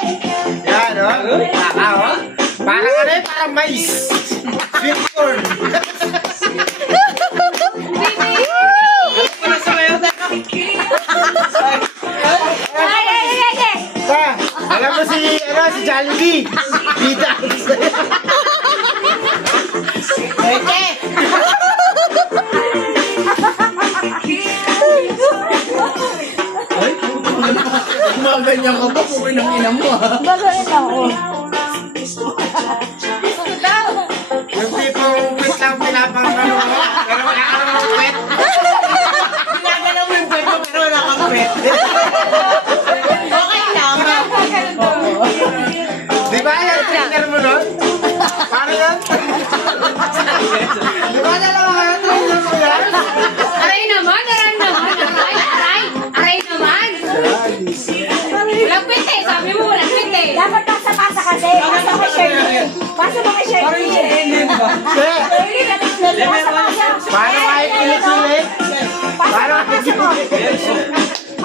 Yan, o. Baka, o. Parang ano yun? Parang mais. Sweet corn. Pa, alam mo si Jollibee. Bida. Eke! Mga ganyan ka ba? Kung inang ina mo ha? Gagawin ako. Yung tipong wait lang pinapangano mo. Pero wala ka naman wait. Ginagalaw mo yung kwet mo pero wala kang kwet. Okay lang. Di ba yan trainer mo nun? Paano yan? Di ba dalawa kayo trainer mo yan? Aray naman, aray naman, aray naman. Walang pit eh, sabi mo walang pit eh. Dapat pasa-pasa kasi. Pasa mo Shirley. Pasa mo kay Shirley. Hindi. Shirley, pasa-pasa. Paano kahit pilit